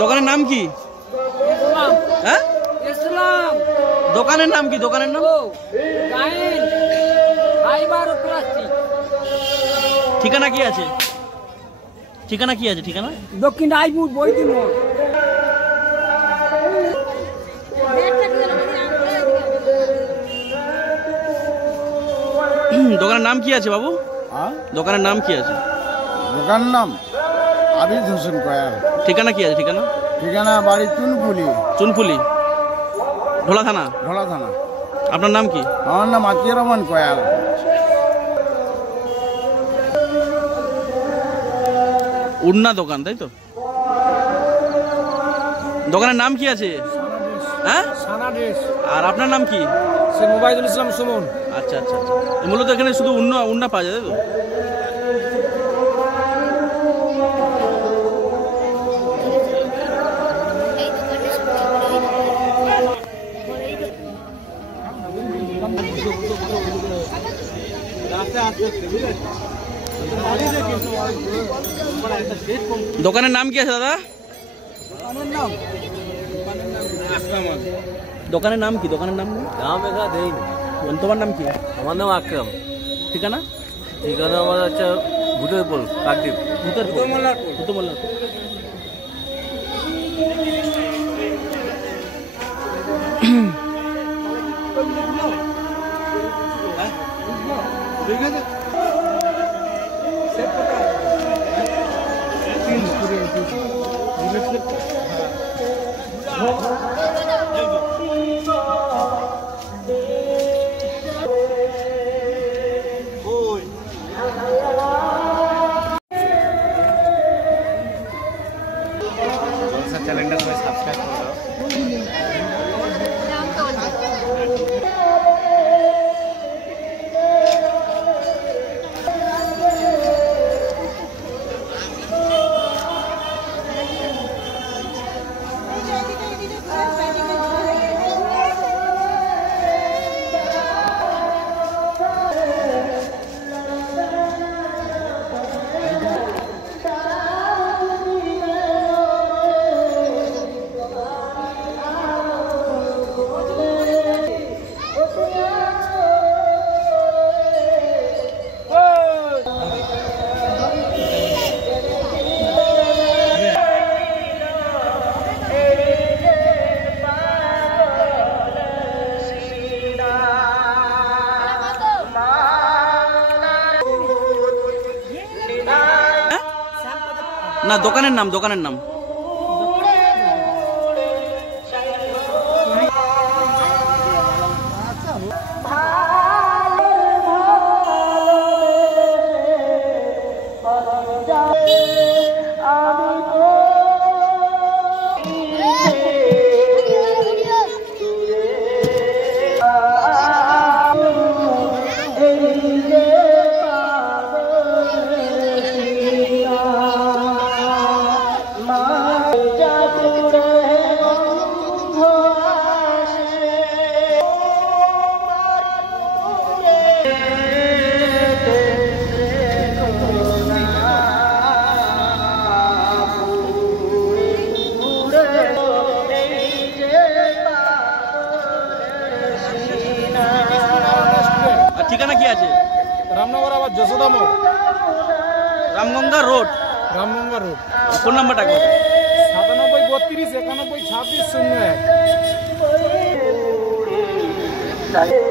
দোকানের নাম কি? হ্যাঁ, দোকানের নাম কি? দোকানের নাম? ঠিকানা কি আছে? ঠিকানা কি আছে? ঠিকানা দক্ষিণ রায়পুর বৈদ্য মোড়। দোকানের নাম কি আছে বাবু? দোকানের নাম কি আছে? দোকানের নাম আবিদ হোসেন কয়াল। ঠিকানা কি আছে? ঠিকানা ঠিকানা বাড়ি চুনপুলি। চুনপুলি, ঢোলা থানা। ঢোলা থানা। আপনার নাম কি? আমার নাম আতিয়ার রহমান কয়াল। উন্না দোকান, তাই তো? দোকানের নাম কি আছে? হ্যাঁ, আর আপনার নাম কি? মোবাইদুল ইসলাম সুমন। আচ্ছা আচ্ছা আচ্ছা, মূলত এখানে শুধু উন্না পাওয়া যায়, তাই তো? দোকানের নাম কি আছে দাদা? দোকানের নাম কি? দোকানের নাম নাম এখানে দেয়নি। তোমার নাম কি? আমার নাম আকরাম। ঠিকানা? ঠিকানা আমার হচ্ছে ভূতেরপুর, কাকদ্বীপ। ভূতেরপুর, ভূতমল্লারপুর। চ্যানেলটা সবাই সাবস্ক্রাইব করে দাও। না, দোকানের নাম, দোকানের নাম। ঠিকানা কি আছে? রামনগর, আবার যশোদা মোড়, Ramganga road. Ramganga road. Phone নাম্বারটা কত? 97 32 91 26 01।